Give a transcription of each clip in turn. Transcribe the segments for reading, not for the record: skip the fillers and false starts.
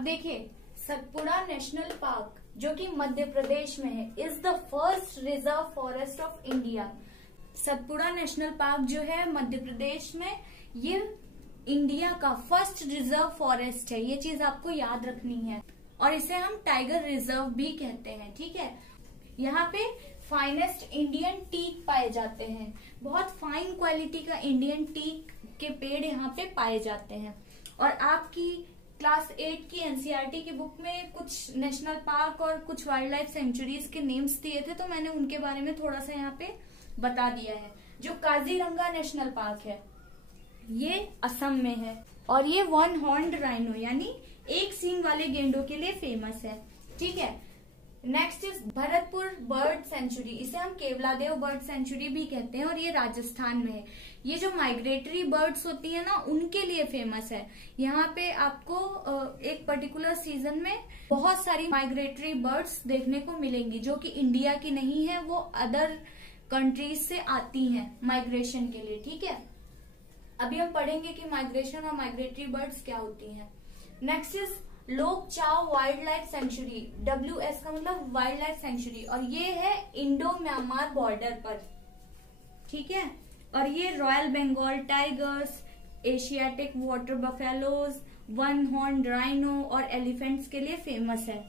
अब देखिए, Satpura national park जो कि मध्य प्रदेश में है, is the first reserve forest of India. Satpura national park जो है मध्य प्रदेश में, ये इंडिया का फर्स्ट रिजर्व फॉरेस्ट है। ये चीज आपको याद रखनी है। और इसे हम टाइगर रिजर्व भी कहते हैं, ठीक है। यहाँ पे फाइनेस्ट इंडियन टीक पाए जाते हैं। बहुत फाइन क्वालिटी का इंडियन टीक के पेड़ यहाँ पे पाए जाते हैं। और आपकी क्लास 8 की एनसीईआरटी की बुक में कुछ नेशनल पार्क और कुछ वाइल्ड लाइफ सेंचुरीज के नेम्स दिए थे, तो मैंने उनके बारे में थोड़ा सा यहाँ पे बता दिया है। जो काजीरंगा नेशनल पार्क है, ये असम में है और ये वन हॉर्न्ड राइनो यानी एक सींग वाले गेंडों के लिए फेमस है, ठीक है। Next is Bharatpur bird sanctuary. इसे हम केवलादेव बर्ड सेंचुरी भी कहते हैं और ये राजस्थान में है। ये जो माइग्रेटरी बर्ड्स होती है ना, उनके लिए फेमस है। यहाँ पे आपको एक पर्टिकुलर सीजन में बहुत सारी माइग्रेटरी बर्ड्स देखने को मिलेंगी जो कि इंडिया की नहीं है, वो अदर कंट्रीज से आती हैं माइग्रेशन के लिए, ठीक है। अभी हम पढ़ेंगे कि माइग्रेशन और माइग्रेटरी बर्ड्स क्या होती हैं। Next is Lokchao wildlife sanctuary. WS का मतलब वाइल्ड लाइफ सेंचुरी, और ये है इंडो म्यांमार बॉर्डर पर, ठीक है। और ये royal Bengal tigers, Asiatic water buffaloes, one horn rhino और एलिफेंट्स के लिए फेमस है।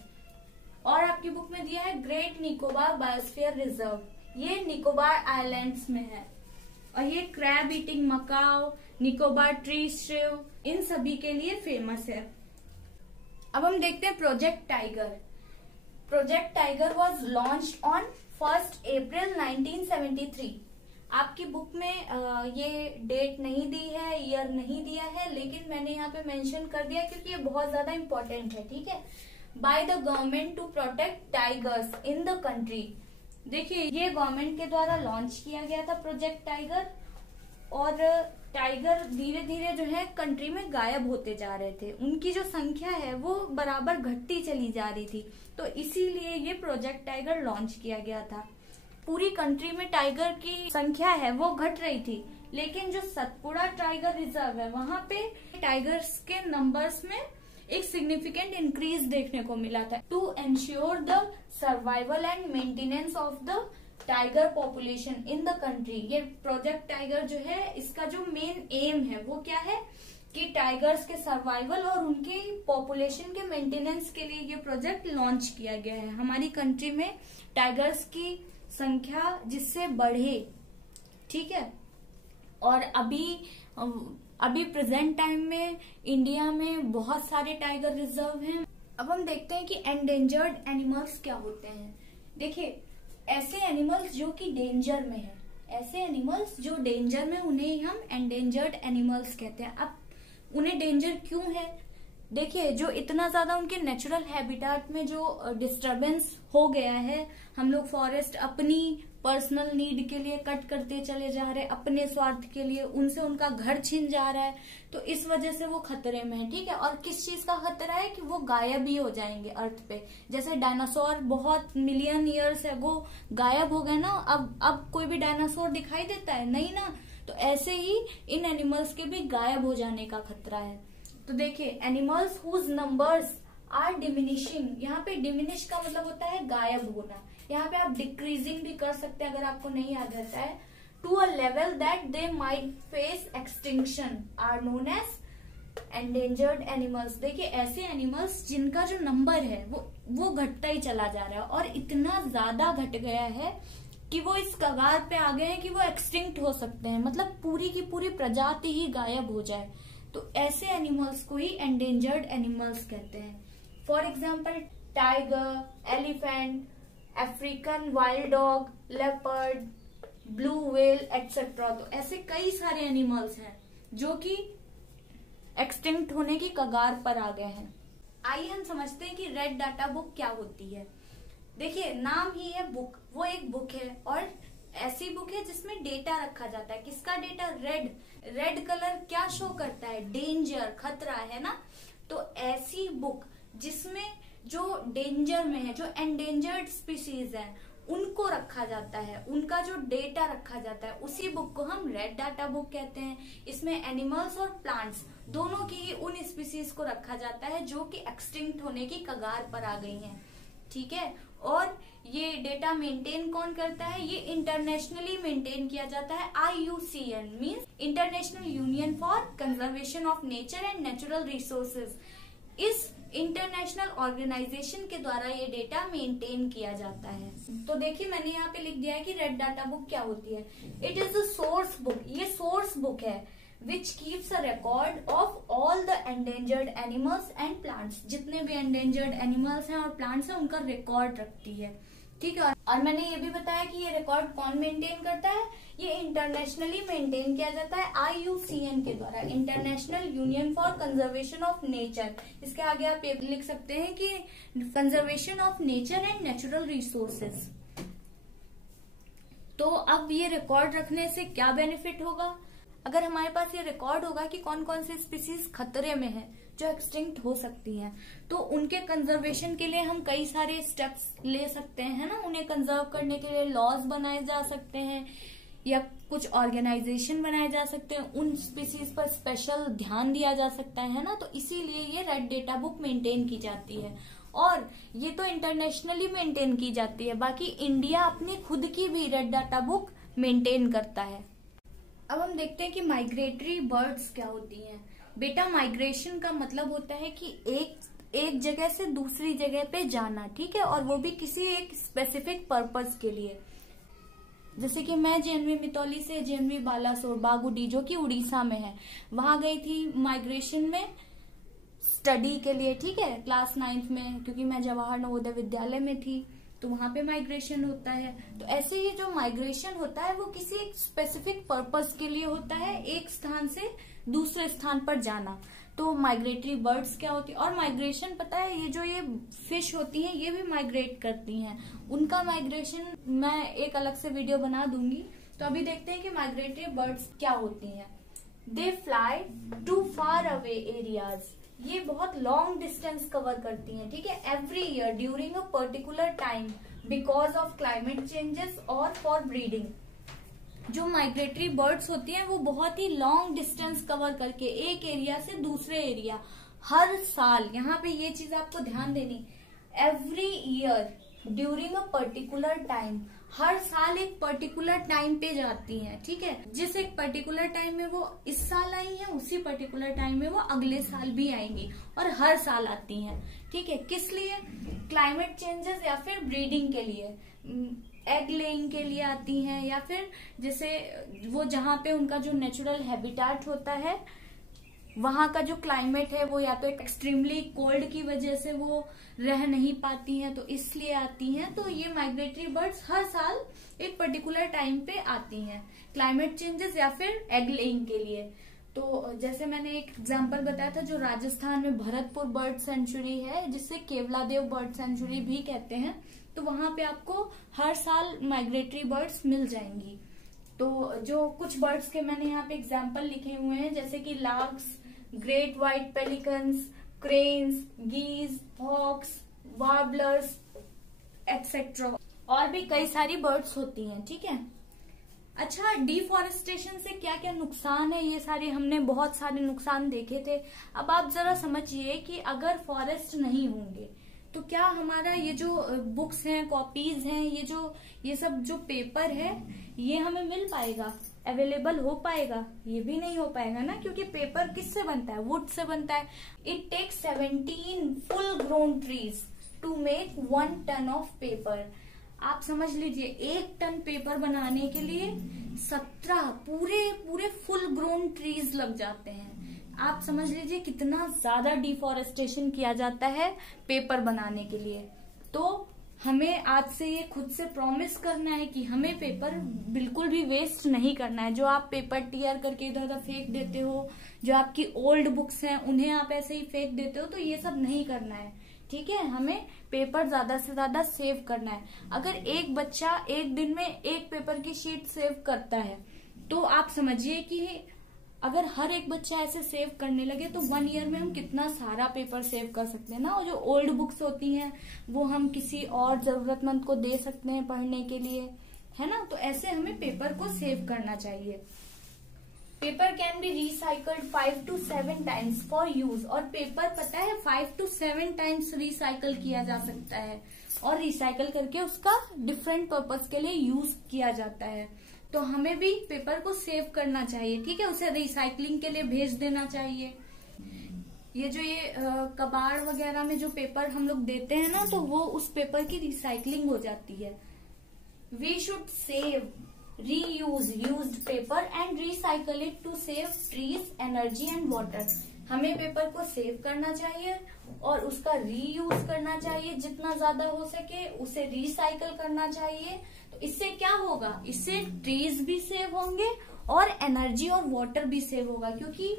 और आपकी बुक में दिया है ग्रेट निकोबार बायोस्फीयर रिजर्व। ये निकोबार आइलैंड्स में है। और ये crab eating macaque, Nicobar tree shrew, इन सभी के लिए फेमस है। अब हम देखते हैं project tiger. Project tiger was launch on 1 April 1973। आपकी बुक में ये डेट नहीं दी है, ईयर नहीं दिया है, लेकिन मैंने यहाँ पे मेंशन कर दिया क्योंकि ये बहुत ज्यादा इम्पोर्टेंट है, ठीक है। By the government to protect tigers in the country. देखिए, ये गवर्नमेंट के द्वारा लॉन्च किया गया था प्रोजेक्ट टाइगर, और टाइगर धीरे धीरे जो है कंट्री में गायब होते जा रहे थे। उनकी जो संख्या है वो बराबर घटती चली जा रही थी, तो इसीलिए ये प्रोजेक्ट टाइगर लॉन्च किया गया था। पूरी कंट्री में टाइगर की संख्या है वो घट रही थी, लेकिन जो सतपुड़ा टाइगर रिजर्व है वहां पे टाइगर्स के नंबर्स में एक सिग्निफिकेंट इंक्रीज देखने को मिला था। To ensure the survival and maintenance of the tiger population in the country. ये प्रोजेक्ट टाइगर जो है, इसका जो मेन एम है वो क्या है कि टाइगर्स के सर्वाइवल और उनकी पॉपुलेशन के मेंटेनेंस के लिए ये प्रोजेक्ट लॉन्च किया गया है। हमारी कंट्री में टाइगर्स की संख्या जिससे बढ़े, ठीक है। और अभी प्रेजेंट टाइम में इंडिया में बहुत सारे टाइगर रिजर्व हैं। अब हम देखते हैं कि एंडेंजर्ड एनिमल्स क्या होते हैं। देखिए, ऐसे एनिमल्स जो कि डेंजर में है, ऐसे एनिमल्स जो डेंजर में, उन्हें हम एंडेंजर्ड एनिमल्स कहते हैं। अब उन्हें डेंजर क्यों है? देखिए, जो इतना ज्यादा उनके नेचुरल हैबिटेट में जो डिस्टरबेंस हो गया है, हम लोग फॉरेस्ट अपनी पर्सनल नीड के लिए कट करते चले जा रहे हैं, अपने स्वार्थ के लिए, उनसे उनका घर छिन जा रहा है, तो इस वजह से वो खतरे में है, ठीक है। और किस चीज का खतरा है कि वो गायब ही हो जाएंगे अर्थ पे। जैसे डायनासोर बहुत मिलियन ईयर्स एगो गायब हो गए ना, अब कोई भी डायनासोर दिखाई देता है नहीं ना, तो ऐसे ही इन एनिमल्स के भी गायब हो जाने का खतरा है। तो देखिए, animals whose numbers are diminishing. यहाँ पे डिमिनिश का मतलब होता है गायब होना। यहाँ पे आप डिक्रीजिंग भी कर सकते हैं अगर आपको नहीं याद रहता है। To a level that they might face extinction are known as endangered animals. देखिए, ऐसे एनिमल्स जिनका जो नंबर है वो घटता ही चला जा रहा है, और इतना ज्यादा घट गया है कि वो इस कगार पे आ गए हैं कि वो एक्सटिंक्ट हो सकते हैं, मतलब पूरी की पूरी प्रजाति ही गायब हो जाए। तो ऐसे एनिमल्स को ही एंडेंजर्ड एनिमल्स कहते हैं। For example tiger, elephant, African wild dog, leopard, blue whale etcetera. तो ऐसे कई सारे एनिमल्स हैं जो कि एक्सटिंक्ट होने की कगार पर आ गए हैं। आइए हम समझते हैं कि रेड डाटा बुक क्या होती है। देखिए, नाम ही है बुक, वो एक बुक है और ऐसी बुक है जिसमें डेटा रखा जाता है। किसका डेटा? रेड कलर क्या शो करता है? डेंजर, खतरा, है ना। तो ऐसी बुक जिसमें जो डेंजर में है, जो एंडेंजर्ड स्पीसीज है, उनको रखा जाता है, उनका जो डेटा रखा जाता है, उसी बुक को हम रेड डाटा बुक कहते हैं। इसमें एनिमल्स और प्लांट्स दोनों की उन स्पीसीज को रखा जाता है जो कि एक्सटिंक्ट होने की कगार पर आ गई हैं, ठीक है। और ये डेटा मेंटेन कौन करता है? ये इंटरनेशनली मेंटेन किया जाता है। IUCN means international union for conservation of nature and natural resources. इस इंटरनेशनल ऑर्गेनाइजेशन के द्वारा ये डेटा मेंटेन किया जाता है। तो देखिए मैंने यहाँ पे लिख दिया है कि रेड डाटा बुक क्या होती है। It is a source book, ये सोर्स बुक है which keeps a record of all the endangered animals and plants. जितने भी एंडेंजर्ड एनिमल्स हैं और प्लांट्स हैं उनका रिकॉर्ड रखती है, ठीक है। और मैंने ये भी बताया कि ये रिकॉर्ड कौन मेंटेन करता है? ये इंटरनेशनली मेंटेन किया जाता है IUCN के द्वारा, international union for conservation of nature. इसके आगे आप ये लिख सकते हैं कि conservation of nature and natural resources. तो अब ये रिकॉर्ड रखने से क्या बेनिफिट होगा? अगर हमारे पास ये रिकॉर्ड होगा कि कौन कौन सी स्पीसीज खतरे में है, जो एक्सटिंक्ट हो सकती हैं, तो उनके कंजर्वेशन के लिए हम कई सारे स्टेप्स ले सकते हैं ना। उन्हें कंजर्व करने के लिए लॉज बनाए जा सकते हैं या कुछ ऑर्गेनाइजेशन बनाए जा सकते हैं, उन स्पीसीज पर स्पेशल ध्यान दिया जा सकता है ना। तो इसीलिए ये रेड डेटा बुक मेंटेन की जाती है और ये तो इंटरनेशनली मेंटेन की जाती है। बाकी इंडिया अपनी खुद की भी रेड डाटा बुक मेंटेन करता है। अब हम देखते हैं कि माइग्रेटरी बर्ड्स क्या होती हैं। बेटा माइग्रेशन का मतलब होता है कि एक जगह से दूसरी जगह पे जाना, ठीक है, और वो भी किसी एक स्पेसिफिक पर्पस के लिए। जैसे कि मैं JNV मितौली से JNV बालासोर बागुडी जो कि उड़ीसा में है, वहां गई थी माइग्रेशन में स्टडी के लिए, ठीक है, क्लास 9th में, क्योंकि मैं जवाहर नवोदय विद्यालय में थी तो वहां पे माइग्रेशन होता है। तो ऐसे ही जो माइग्रेशन होता है वो किसी एक स्पेसिफिक पर्पस के लिए होता है, एक स्थान से दूसरे स्थान पर जाना। तो माइग्रेटरी बर्ड्स क्या होती है? और माइग्रेशन पता है, ये जो ये फिश होती हैं ये भी माइग्रेट करती हैं। उनका माइग्रेशन मैं एक अलग से वीडियो बना दूंगी। तो अभी देखते हैं कि माइग्रेटरी बर्ड्स क्या होती हैं। They fly to far away areas, ये बहुत लॉन्ग डिस्टेंस कवर करती हैं, ठीक है, every year during a particular time because of climate changes और फॉर ब्रीडिंग। जो माइग्रेटरी बर्ड्स होती हैं वो बहुत ही लॉन्ग डिस्टेंस कवर करके एक एरिया से दूसरे एरिया हर साल, यहाँ पे ये चीज आपको ध्यान देनी, every year during a particular time, हर साल एक पर्टिकुलर टाइम पे जाती हैं, ठीक है। जिस एक पर्टिकुलर टाइम में वो इस साल आई हैं उसी पर्टिकुलर टाइम में वो अगले साल भी आएंगी और हर साल आती हैं, ठीक है। किस लिए? क्लाइमेट चेंजेस या फिर ब्रीडिंग के लिए, एग लेइंग के लिए आती हैं, या फिर जैसे वो जहाँ पे उनका जो नेचुरल हैबिटेट होता है वहां का जो क्लाइमेट है वो या तो एक्सट्रीमली कोल्ड की वजह से वो रह नहीं पाती हैं तो इसलिए आती हैं। तो ये माइग्रेटरी बर्ड्स हर साल एक पर्टिकुलर टाइम पे आती हैं, क्लाइमेट चेंजेस या फिर एग लेइंग के लिए। तो जैसे मैंने एक एग्जांपल बताया था, जो राजस्थान में भरतपुर बर्ड सेंचुरी है जिसे केवलादेव बर्ड सेंचुरी भी कहते हैं, तो वहां पे आपको हर साल माइग्रेटरी बर्ड्स मिल जाएंगी। तो जो कुछ बर्ड्स के मैंने यहाँ पे एग्जाम्पल लिखे हुए हैं, जैसे कि larks, great white pelicans, cranes, geese, hawks, warblers etcetera, और भी कई सारी बर्ड्स होती हैं, ठीक है। अच्छा, डिफॉरेस्टेशन से क्या क्या नुकसान है, ये सारे हमने बहुत सारे नुकसान देखे थे। अब आप जरा समझिए कि अगर फॉरेस्ट नहीं होंगे तो क्या हमारा ये जो बुक्स हैं, कॉपीज हैं, ये सब जो पेपर है ये हमें मिल पाएगा, अवेलेबल हो पाएगा? ये भी नहीं हो पाएगा ना, क्योंकि पेपर किससे बनता है? वुड से बनता है। It takes 17 full grown trees to make 1 ton of paper. आप समझ लीजिए 1 टन पेपर बनाने के लिए 17 पूरे फुल ग्रोन ट्रीज लग जाते हैं। आप समझ लीजिए कितना ज्यादा डिफॉरेस्टेशन किया जाता है पेपर बनाने के लिए। तो हमें आज से ये खुद से प्रॉमिस करना है कि हमें पेपर बिल्कुल भी वेस्ट नहीं करना है। जो आप पेपर टीयर करके इधर उधर फेंक देते हो, जो आपकी ओल्ड बुक्स हैं उन्हें आप ऐसे ही फेंक देते हो, तो ये सब नहीं करना है, ठीक है। हमें पेपर ज्यादा से ज्यादा सेव करना है। अगर एक बच्चा एक दिन में 1 पेपर की शीट सेव करता है तो आप समझिए कि अगर हर एक बच्चा ऐसे सेव करने लगे तो 1 ईयर में हम कितना सारा पेपर सेव कर सकते हैं ना। और जो ओल्ड बुक्स होती हैं वो हम किसी और जरूरतमंद को दे सकते हैं पढ़ने के लिए, है ना। तो ऐसे हमें पेपर को सेव करना चाहिए। Paper can be recycled 5 to 7 times for use. और पेपर पता है 5 to 7 टाइम्स रिसाइकल किया जा सकता है और रिसाइकल करके उसका डिफरेंट पर्पस के लिए यूज किया जाता है। तो हमें भी पेपर को सेव करना चाहिए, ठीक है, उसे रिसाइकलिंग के लिए भेज देना चाहिए। ये जो कबाड़ वगैरह में जो पेपर हम लोग देते हैं ना, तो वो उस पेपर की रिसाइकलिंग हो जाती है। We should save reuse used paper and recycle it to save trees, energy and water. हमें पेपर को सेव करना चाहिए और उसका रीयूज करना चाहिए, जितना ज्यादा हो सके उसे रिसाइकल करना चाहिए। तो इससे क्या होगा, इससे ट्रीज भी सेव होंगे और एनर्जी और वाटर भी सेव होगा, क्योंकि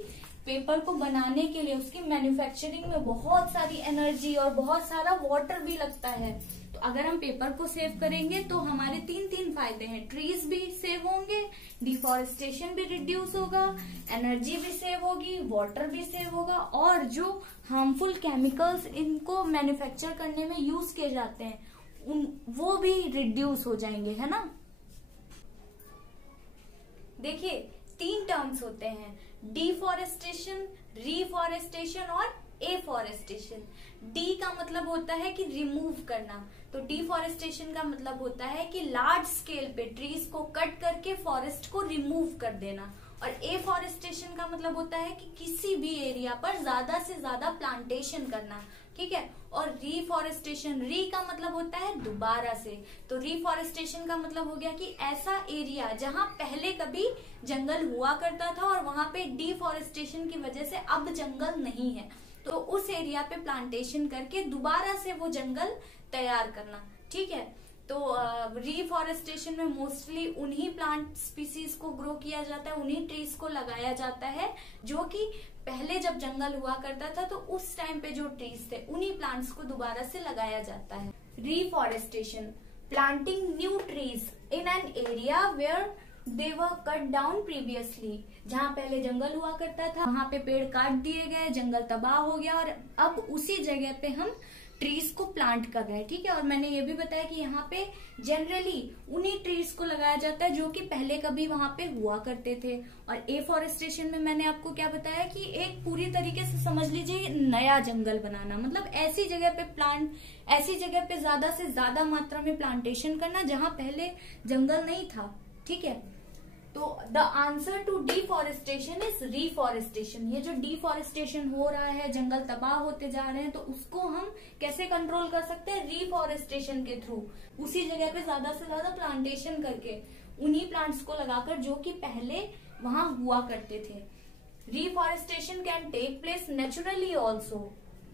पेपर को बनाने के लिए उसकी मैन्युफैक्चरिंग में बहुत सारी एनर्जी और बहुत सारा वाटर भी लगता है। तो अगर हम पेपर को सेव करेंगे तो हमारे तीन फायदे हैं, ट्रीज भी सेव होंगे, डिफॉरेस्टेशन भी रिड्यूस होगा, एनर्जी भी सेव होगी, वाटर भी सेव होगा, और जो हार्मफुल केमिकल्स इनको मैन्युफैक्चर करने में यूज किए जाते हैं वो भी रिड्यूस हो जाएंगे, है ना। देखिए 3 टर्म्स होते हैं, डिफॉरेस्टेशन, रिफॉरेस्टेशन और एफॉरेस्टेशन। डी का मतलब होता है कि रिमूव करना, तो डिफॉरेस्टेशन का मतलब होता है कि लार्ज स्केल पे ट्रीज को कट करके फॉरेस्ट को रिमूव कर देना। और एफॉरेस्टेशन का मतलब होता है कि किसी भी एरिया पर ज्यादा से ज्यादा प्लांटेशन करना, ठीक है। और रिफॉरेस्टेशन, री का मतलब होता है दोबारा से, तो रिफॉरेस्टेशन का मतलब हो गया कि ऐसा एरिया जहां पहले कभी जंगल हुआ करता था और वहां पे डिफॉरेस्टेशन की वजह से अब जंगल नहीं है, तो उस एरिया पे प्लांटेशन करके दोबारा से वो जंगल तैयार करना, ठीक है। तो रिफॉरेस्टेशन में मोस्टली उन्हीं प्लांट स्पीसीज को ग्रो किया जाता है, उन्हीं ट्रीज को लगाया जाता है जो कि पहले जब जंगल हुआ करता था तो उस टाइम पे जो ट्रीज थे उन्हीं प्लांट्स को दोबारा से लगाया जाता है। Reforestation, planting new trees in an area where they were cut down previously. जहाँ पहले जंगल हुआ करता था वहां पे पेड़ काट दिए गए, जंगल तबाह हो गया और अब उसी जगह पे हम ट्रीज को प्लांट कर रहे हैं, ठीक है। और मैंने ये भी बताया कि यहाँ पे जनरली उन्हीं ट्रीज को लगाया जाता है जो कि पहले कभी वहां पे हुआ करते थे। और एफॉरेस्टेशन में मैंने आपको क्या बताया कि एक पूरी तरीके से समझ लीजिए नया जंगल बनाना, मतलब ऐसी जगह पे ज्यादा से ज्यादा मात्रा में प्लांटेशन करना जहां पहले जंगल नहीं था, ठीक है। तो the answer to deforestation is reforestation. ये जो डिफॉरेस्टेशन हो रहा है, जंगल तबाह होते जा रहे हैं, तो उसको हम कैसे कंट्रोल कर सकते हैं, रिफॉरेस्टेशन के थ्रू। उसी जगह पे ज्यादा से ज्यादा प्लांटेशन करके उन्हीं प्लांट्स को लगाकर जो कि पहले वहां हुआ करते थे। Reforestation can take place naturally also.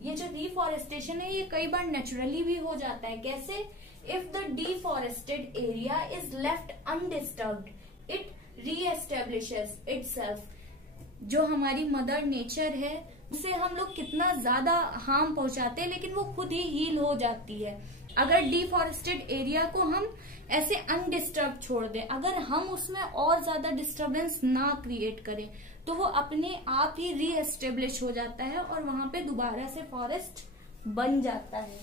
ये जो रिफॉरेस्टेशन है ये कई बार नेचुरली भी हो जाता है। कैसे? If the deforested area is left undisturbed it reestablishes itself. जो हमारी मदर नेचर है उसे हम लोग कितना ज्यादा हार्म पहुंचाते हैं लेकिन वो खुद ही हील हो जाती है। अगर डिफॉरेस्टेड एरिया को हम ऐसे अनडिस्टर्ब छोड़ दें, अगर हम उसमें और ज्यादा डिस्टरबेंस ना क्रिएट करें, तो वो अपने आप ही रीएस्टेब्लिश हो जाता है और वहां पे दोबारा से फॉरेस्ट बन जाता है।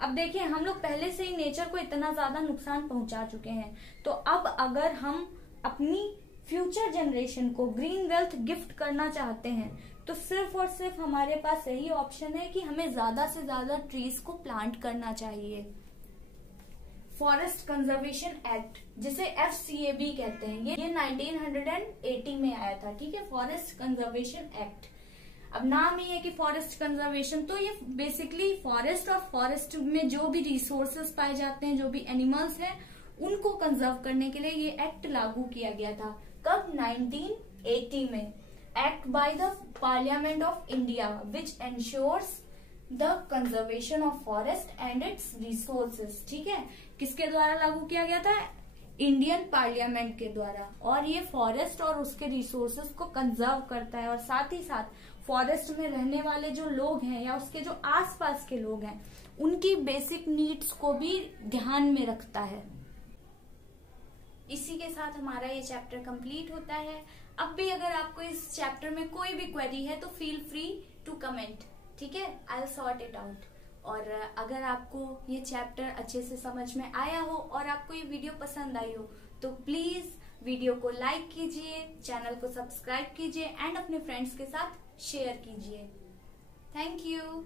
अब देखिए हम लोग पहले से ही नेचर को इतना ज्यादा नुकसान पहुंचा चुके हैं, तो अब अगर हम अपनी फ्यूचर जनरेशन को ग्रीन वेल्थ गिफ्ट करना चाहते हैं तो सिर्फ और सिर्फ हमारे पास यही ऑप्शन है कि हमें ज्यादा से ज्यादा ट्रीज को प्लांट करना चाहिए। फॉरेस्ट कंजर्वेशन एक्ट, जिसे FCAB कहते हैं, ये 1980 में आया था, ठीक है, फॉरेस्ट कंजर्वेशन एक्ट। अब नाम ही है कि फॉरेस्ट कंजर्वेशन, तो ये बेसिकली फॉरेस्ट और फॉरेस्ट में जो भी रिसोर्सेस पाए जाते हैं, जो भी एनिमल्स हैं, उनको कंजर्व करने के लिए ये एक्ट लागू किया गया था। कब? 1980 में। Act by the parliament of India which ensures the conservation of forest and it's resources, ठीक है। किसके द्वारा लागू किया गया था? इंडियन पार्लियामेंट के द्वारा। और ये फॉरेस्ट और उसके रिसोर्सेस को कंजर्व करता है और साथ ही साथ फॉरेस्ट में रहने वाले जो लोग हैं या उसके जो आसपास के लोग हैं उनकी बेसिक नीड्स को भी ध्यान में रखता है। इसी के साथ हमारा ये चैप्टर कंप्लीट होता है। अब भी अगर आपको इस चैप्टर में कोई भी क्वेरी है तो फील फ्री टू कमेंट, ठीक है, I will sort it out. और अगर आपको ये चैप्टर अच्छे से समझ में आया हो और आपको ये वीडियो पसंद आई हो तो प्लीज वीडियो को लाइक कीजिए, चैनल को सब्सक्राइब कीजिए एंड अपने फ्रेंड्स के साथ शेयर कीजिए। Thank you.